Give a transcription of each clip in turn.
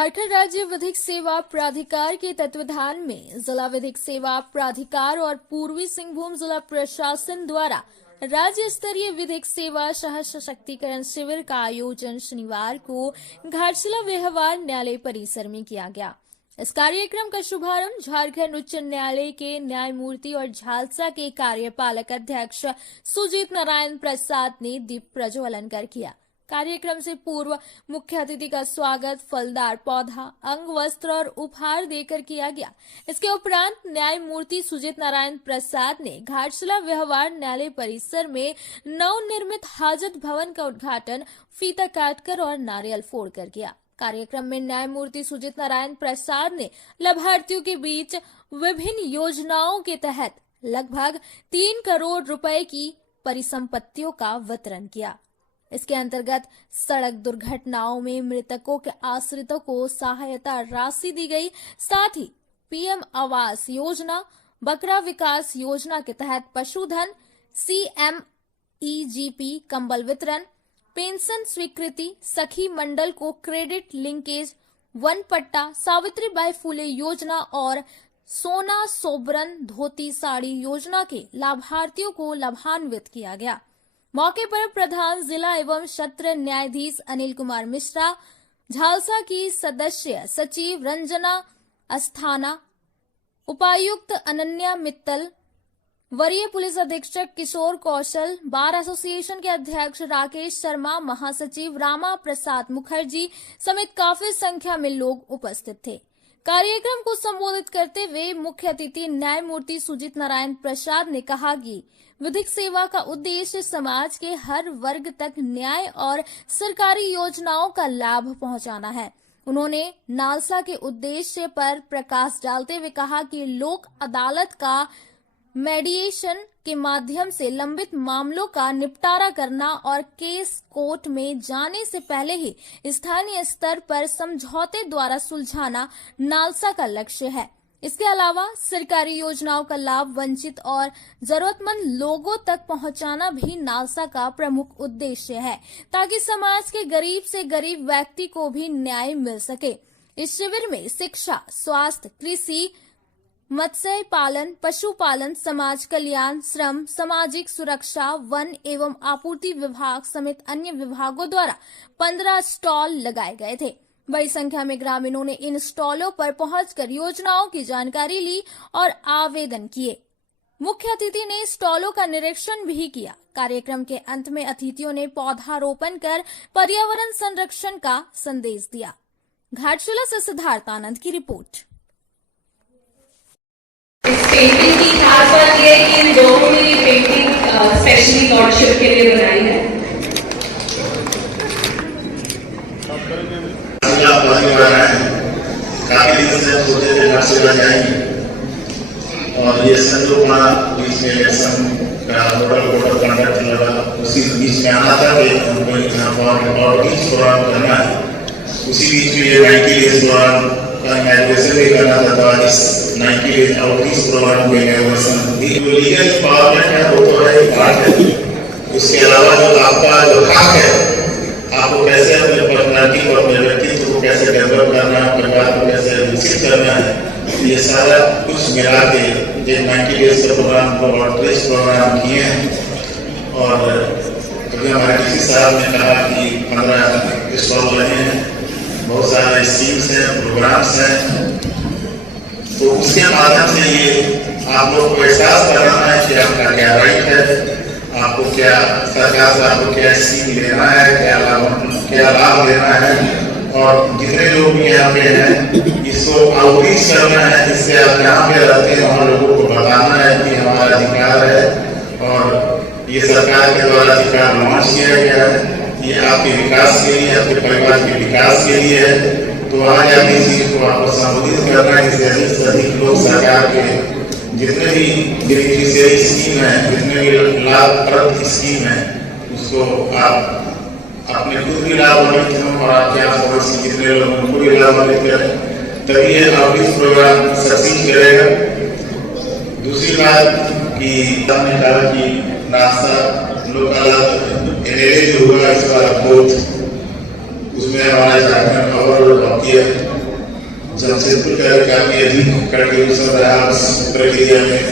झारखंड राज्य विधिक सेवा प्राधिकार के तत्वाधान में जिला विधिक सेवा प्राधिकार और पूर्वी सिंहभूम जिला प्रशासन द्वारा राज्य स्तरीय विधिक सेवा सह सशक्तिकरण शिविर का आयोजन शनिवार को घाटशिला व्यवहार न्यायालय परिसर में किया गया। इस कार्यक्रम का शुभारंभ झारखंड उच्च न्यायालय के न्यायमूर्ति और झालसा के कार्यपालक अध्यक्ष सुजीत नारायण प्रसाद ने दीप प्रज्वलन कर किया। कार्यक्रम से पूर्व मुख्य अतिथि का स्वागत फलदार पौधा, अंग वस्त्र और उपहार देकर किया गया। इसके उपरांत न्यायमूर्ति सुजीत नारायण प्रसाद ने घाटशिला व्यवहार न्यायालय परिसर में नवनिर्मित हाजत भवन का उद्घाटन फीता काटकर और नारियल फोड़कर किया। कार्यक्रम में न्यायमूर्ति सुजीत नारायण प्रसाद ने लाभार्थियों के बीच विभिन्न योजनाओं के तहत लगभग 3 करोड़ रुपए की परिसंपत्तियों का वितरण किया। इसके अंतर्गत सड़क दुर्घटनाओं में मृतकों के आश्रितों को सहायता राशि दी गई। साथ ही पीएम आवास योजना, बकरा विकास योजना के तहत पशुधन, CMEGP कंबल वितरण, पेंशन स्वीकृति, सखी मंडल को क्रेडिट लिंकेज, वन पट्टा, सावित्रीबाई फुले योजना और सोना सोबरन धोती साड़ी योजना के लाभार्थियों को लाभान्वित किया गया। मौके पर प्रधान जिला एवं सत्र न्यायाधीश अनिल कुमार मिश्रा, झालसा की सदस्य सचिव रंजना अस्थाना, उपायुक्त अनन्या मित्तल, वरीय पुलिस अधीक्षक किशोर कौशल, बार एसोसिएशन के अध्यक्ष राकेश शर्मा, महासचिव रामा प्रसाद मुखर्जी समेत काफी संख्या में लोग उपस्थित थे। कार्यक्रम को संबोधित करते हुए मुख्य अतिथि न्यायमूर्ति सुजीत नारायण प्रसाद ने कहा कि विधिक सेवा का उद्देश्य समाज के हर वर्ग तक न्याय और सरकारी योजनाओं का लाभ पहुंचाना है। उन्होंने नालसा के उद्देश्य पर प्रकाश डालते हुए कहा कि लोक अदालत का मेडिएशन के माध्यम से लंबित मामलों का निपटारा करना और केस कोर्ट में जाने से पहले ही स्थानीय स्तर पर समझौते द्वारा सुलझाना नालसा का लक्ष्य है। इसके अलावा सरकारी योजनाओं का लाभ वंचित और जरूरतमंद लोगों तक पहुंचाना भी नालसा का प्रमुख उद्देश्य है, ताकि समाज के गरीब से गरीब व्यक्ति को भी न्याय मिल सके। इस शिविर में शिक्षा, स्वास्थ्य, कृषि, मत्स्य पालन, पशुपालन, समाज कल्याण, श्रम, सामाजिक सुरक्षा, वन एवं आपूर्ति विभाग समेत अन्य विभागों द्वारा 15 स्टॉल लगाए गए थे। बड़ी संख्या में ग्रामीणों ने इन स्टॉलों पर पहुंचकर योजनाओं की जानकारी ली और आवेदन किए। मुख्य अतिथि ने स्टॉलों का निरीक्षण भी किया। कार्यक्रम के अंत में अतिथियों ने पौधारोपण कर पर्यावरण संरक्षण का संदेश दिया। घाटशिला से सिद्धार्थ आनंद की रिपोर्ट। पेंटिंग की खास बात यह है कि इन दोनों ने पेंटिंग स्पेशली लॉर्डशिप के लिए बनाई है। काफी दिन से सोचे थे घर से जाएंगे और ये संजोगना बीच में इलेक्शन का वोटर कंडक्ट चल रहा, उसी बीच में आना था कि हमको यहाँ पर आउटरीच प्रोग्राम करना है। उसी बीच में ये 90 डेज प्रोग्राम का इनॉग्रेशन भी करना था, तो इस 90 डेज आउटरीच प्रोग्राम के इनॉग्रेशन जो लीगल पावरमेंट है वो तो है बात है। उसके अलावा जो आपका जो हक है, आपको कैसे अपने पर्सनालिटी को, अपने व्यक्तित्व को कैसे डेवलप करना है, परिवार को कैसे विकसित करना है, ये सारा कुछ मिला के जो 90 डेज का प्रोग्राम को आउटरीच प्रोग्राम किए हैं। और क्योंकि हमारे डीसी साहब ने कहा कि 15 स्टॉल लगे हैं, बहुत सारे स्कीम्स हैं, प्रोग्राम्स हैं, तो उसके माध्यम से ये आप लोग को एहसास कराना है कि आपका क्या राइट है, आपको क्या सरकार से आपको क्या स्कीम लेना है, क्या लाभ लेना है। और जितने लोग भी यहाँ पे हैं इसको आउटरीच करना है, जिससे आप यहाँ पे रहते हैं वहाँ लोगों को बताना है कि हमारा अधिकार है और ये सरकार के द्वारा अधिकार लॉन्च किया गया है, ये आपके विकास के लिए, आपके परिवार के विकास के लिए है। तो वहाँ जाके इस चीज को आपको संबोधित करना है कि अधिक से अधिक लोग सरकार के जितने भी बेनिफिशियरी स्कीम है, जितने भी लाभप्रद स्कीम है, उसको आप अपने खुद भी लाभान्वित हों और आपके आस पड़ोस के जितने लोग उनको भी लाभान्वित करें, तभी ये आउटरीच प्रोग्राम सक्सीड करेगा। दूसरी बात कि हमने कहा कि नालसा लोक अदालत जो हुआ इस बार कोर्ट, उसमें हमारे झारखंड ओवरऑल टॉप किया। जमशेदपुर का काफी अधिक कंट्रीब्यूशन रहा उस प्रक्रिया में,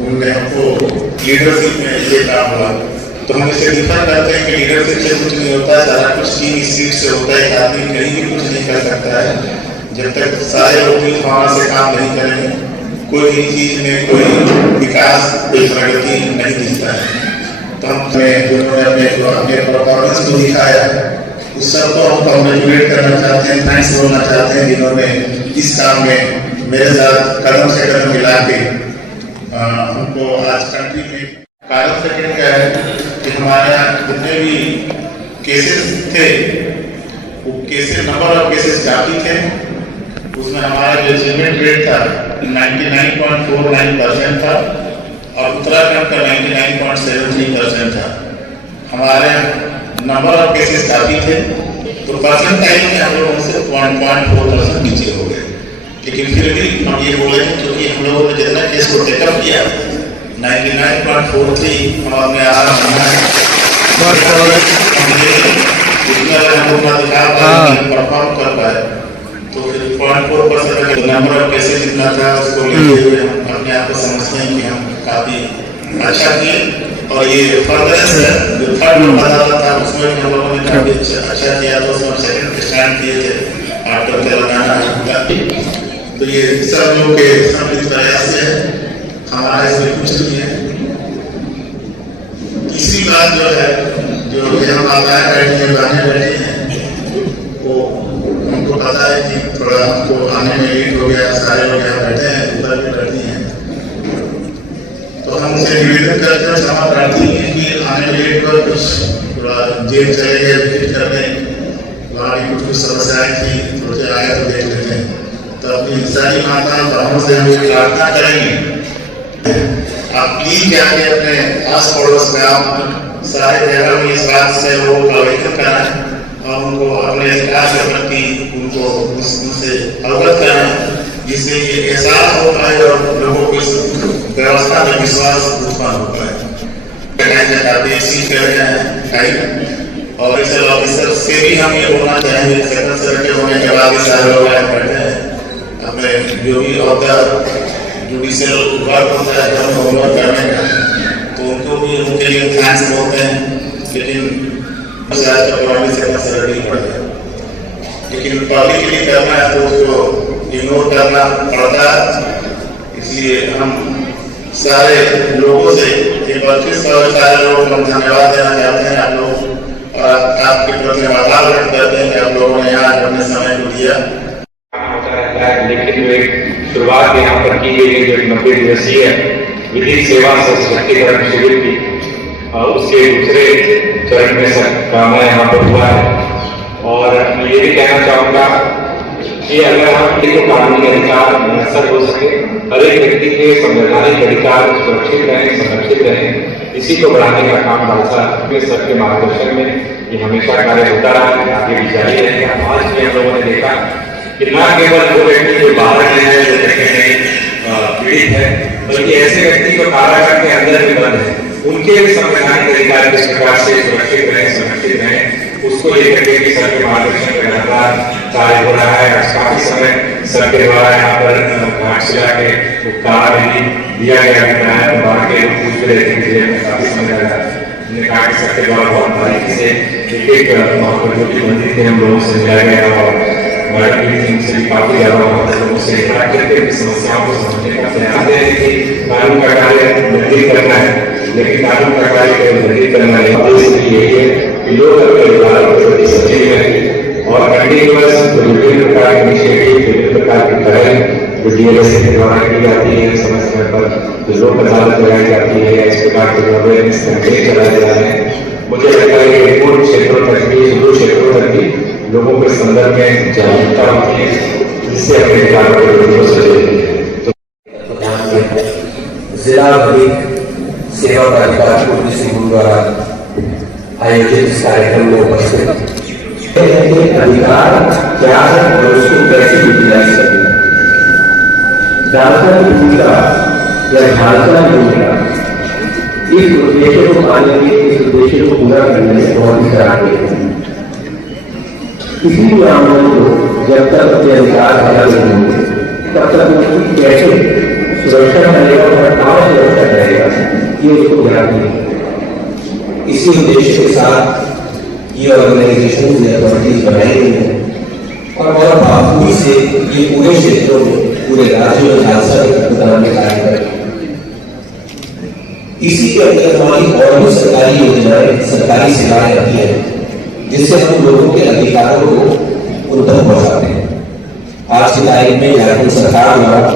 उनने हमको लीडरशिप में ये काम हुआ। तो हम इसे डिफर करते हैं कि लीडरशिप से कुछ नहीं होता है, सारा कुछ टीम स्पिरिट से होता है। एक आदमी कहीं भी कुछ नहीं कर सकता है जब तक सारे लोग मिल भावना से काम नहीं करेंगे। कोई भी चीज में कोई विकास, कोई प्रगति नहीं दिखता है। तो हमने अपने परफॉर्मेंस को दिखाया, उस सबको हम कॉन्ग्रेचुलेट करना चाहते हैं, थैंक्स बोलना चाहते हैं जिन्होंने इस काम में मेरे साथ कदम से कदम मिला के हमको आज कंट्री में। कारण सेकंड क्या है कि हमारे यहाँ जितने भी केसेस थे, वो केसेस नंबर ऑफ केसेस काफी थे, उसमें हमारा जो अचीवमेंट रेट था 99.49% था और उत्तराखंड का 99.73% था। हमारे नंबर ऑफ केसेस काफी थे, तो परसेंटाइज में हम लोग उनसे 1.4% नीचे हो गए। लेकिन फिर भी हम ये बोले हैं क्योंकि हम लोगों ने जितना केस को टेकअप किया 99.43 हम अपने आराम परफॉर्म कर पाए, तो 0.4% नंबर ऑफ केसेस जितना था उसको लेते हुए हम अपने आप को समझते हैं कि हम काफी अच्छा किए। और ये फर्दरेंस है जो थर्ड नंबर आता था उसमें भी हम लोगों ने काफी अच्छा किया, तो उसमें सेकंड स्टैंड किए थे आफ्टर तेलंगाना। तो ये सब लोग के सम्मिलित प्रयास से हमारा इसमें कुछ नहीं है। तीसरी बात जो है, जो हम आगाह बैठे हैं वो हमको पता है कि थोड़ा हमको आने में लेट हो गया, सारे लोग यहाँ बैठे हैं, ऊपर भी बैठी हैं, तो हम उसे निवेदन करते हैं, क्षमा प्रार्थी है कि आने में लेट हुआ, कुछ थोड़ा जेल चले गए विजिट करने, वहाँ भी कुछ समस्याएं थी, थोड़े आए तो देख लेते हैं। तो अपनी सारी माता बहनों से हम ये प्रार्थना करेंगे, आप प्लीज जाके अपने आस पड़ोस में आप सारे जगह में इस बात से वो प्रभावित कराएं और उनको अपने अधिकार के प्रति उनको उनसे अवगत कराएं, जिससे ये एहसास हो पाए और लोगों को इस व्यवस्था में विश्वास उत्पन्न हो पाए। और इससे ऑफिसर से भी हम ये बोलना चाहेंगे, सेक्टर सर्वे होने के बाद सारे लोग बैठे हैं, अपने जो भी होता जुडिशियल वर्क होता है जब होमवर्क करने का, तो उनको भी उनके लिए थैंक्स बोलते हैं। लेकिन लेकिन पब्लिकली करना है तो उसको इग्नोर करना पड़ता है। इसलिए हम सारे लोगों से एक बार फिर सारे लोगों को धन्यवाद देना चाहते हैं आप लोग, और आपके प्रति आभार व्यक्त करते हैं कि आप लोगों ने यहाँ अपने समय को दिया। लेकिन जो एक शुरुआत यहाँ पर की गई जो 90 दिवसीय विधिक सेवा सशक्तिकरण शिविर की, उसके दूसरे चरण में काम यहाँ पर हुआ है। और मैं ये भी कहना चाहूँगा कि अगर हम को कानूनी अधिकार मुयसर हो सके, हर एक व्यक्ति के संवैधानिक अधिकार सुरक्षित रहें, संरक्षित रहें, इसी को बढ़ाने का काम भाषा में सबके मार्गदर्शन में ये हमेशा कार्य होता रहा, आगे भी जारी रहेगा। आज भी हम लोगों ने देखा कि न केवल वो व्यक्ति जो बाहर है, जो पीड़ित है, बल्कि ऐसे व्यक्ति जो कारागार के अंदर भी बंद है, उनके भी संवैधानिक अधिकार किस प्रकार से सुरक्षित रहे, संरक्षित रहे, उसको लेकर के सर के मार्गदर्शन में लगातार कार्य हो रहा है। काफी समय सर के द्वारा यहाँ पर घाटशिला के उपकार भी दिया गया है, वहाँ के पूछ रहे थे, काफी समय लगा। हमने कहा कि सर के द्वारा बहुत बारीकी से एक वहाँ पर जो भी मंदिर थे हम लोगों से मिला गया, और हमारे से भी काफी ज्यादा लोगों से समस्याओं को समझने का प्रयास दे रही थी। कानून का कार्य मंदिर करना है, लेकिन कानून का कार्य केवल मंदिर करना नहीं, यही है कि लोग अपने अधिकारों के प्रति सचेत रहें और कंटिन्यूअस विभिन्न प्रकार के इनिशिएटिव, विभिन्न प्रकार की पहल जो डीएलएस के द्वारा की जाती है, समय समय पर जो लोक अदालत लगाई जाती है, इस प्रकार के अवेयरनेस कैंपेन चलाए जा रहे हैं। मुझे लगता है कि पूर्ण क्षेत्रों तक भी, सुदूर क्षेत्रों तक भी लोगों के संदर्भ में जागरूकता होती है, जिससे अपने अधिकारों के प्रति सचेत हैं। जिला विधिक सेवा प्राधिकार पूर्वी सिंहभूम द्वारा आयोजित इस कार्यक्रम में उपस्थित अधिकार क्या है और उसको कैसे यूटिलाइज करना, दाता की भूमिका या ढांचा भूमिका इस उद्देश्य को पाने के लिए, इस उद्देश्य को पूरा करने में बहुत ही सराहनीय है। इसी मामले को जब तक अपने अधिकार हासिल नहीं होंगे तब तक उनकी कैसे सुरक्षा करेगा और कहाँ सुरक्षा करेगा ये उसको ध्यान देगा। इसी उद्देश्य के साथ ये ऑर्गेनाइजेशन ये अथॉरिटीज बनाई गई है और बहुत बाखूबी से ये पूरे क्षेत्रों में पूरे राज्य में खालसा के प्रदान में कार्य करेगी। इसी के अंदर हमारी और भी सरकारी योजनाएं सरकारी सेवाएं आती हैं जिससे हम लोगों के अधिकारों को उन तक पहुंचाते हैं। आज की तारीख में झारखंड सरकार द्वारा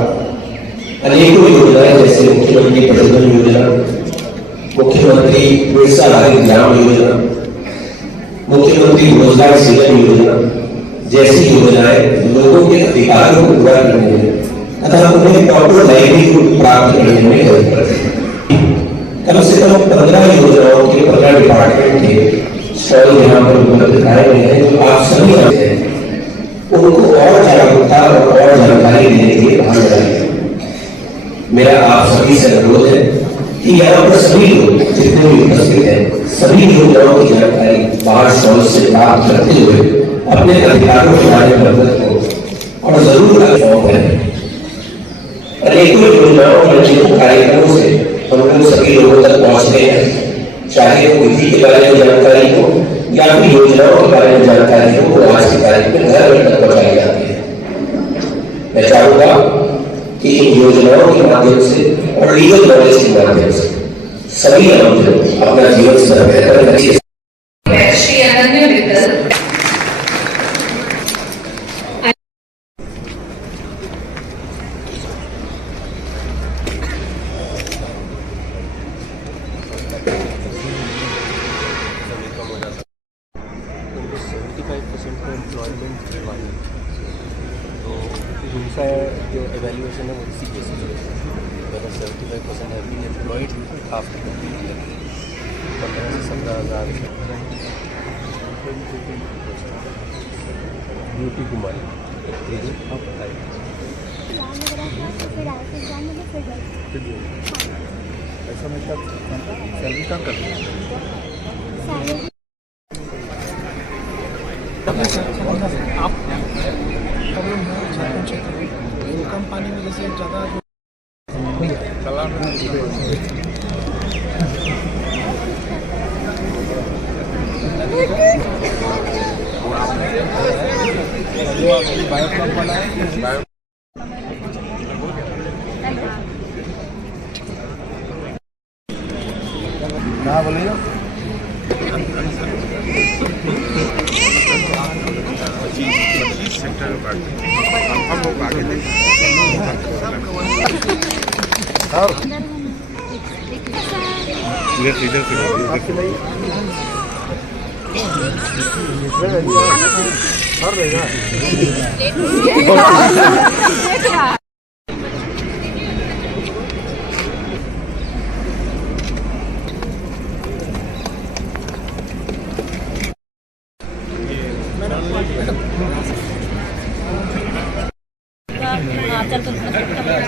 अनेकों योजनाएं जैसे मुख्यमंत्री पशुधन योजना, मुख्यमंत्री बिरसा हरित ग्राम योजना, मुख्यमंत्री रोजगार सृजन योजना जैसी योजनाएं लोगों के अधिकारों को पूरा करने में तथा उन्हें प्रॉपर लाइवलीहुड प्राप्त करने में मदद करती है। कम से कम 15 योजनाओं के 15 डिपार्टमेंट के स्टॉल यहाँ पर उपलब्ध कराए गए हैं जो आप सभी जानते हैं। उनको और जागरूकता और जानकारी देने के लिए कहा जा रहा है। मेरा आप सभी से अनुरोध है कि यहाँ पर सभी लोग जितने भी उपस्थित हैं सभी योजनाओं की जानकारी बाहर स्टॉल से प्राप्त करते हुए अपने अधिकारों के बारे में अवगत हो और जरूर फॉर्म करें। अनेकों योजनाओं और अनेकों कार्यक्रमों से हम लोग सभी लोगों तक पहुंचते हैं, चाहे वो विधि के बारे में जानकारी हो या फिर योजनाओं के बारे में जानकारी हो, वो आज की तारीख में घर घर तक पहुंचाई जाती है। मैं चाहूंगा कि इन योजनाओं के माध्यम से और लीगल नॉलेज के माध्यम से सभी लोग अपना जीवन स्तर बेहतर करें। श्री अनन्य मित्तल दूसरा जो एवेल्युएशन है वो इसी केसेस में अगर 75% है भी एम्प्लॉयड आफ्टर कंप्लीट 15 से 17,000 ब्यूटी कुमारी आप बताइए। ऐसा मैं क्या सैलरी कम करती है आप कम पानी में जैसे ज़्यादा बायोफ्लॉक वाला है क्या बोलिए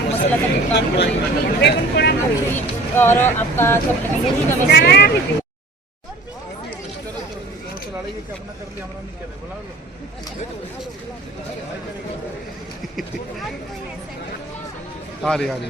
मसाला का दुकान और आपका सब आ रही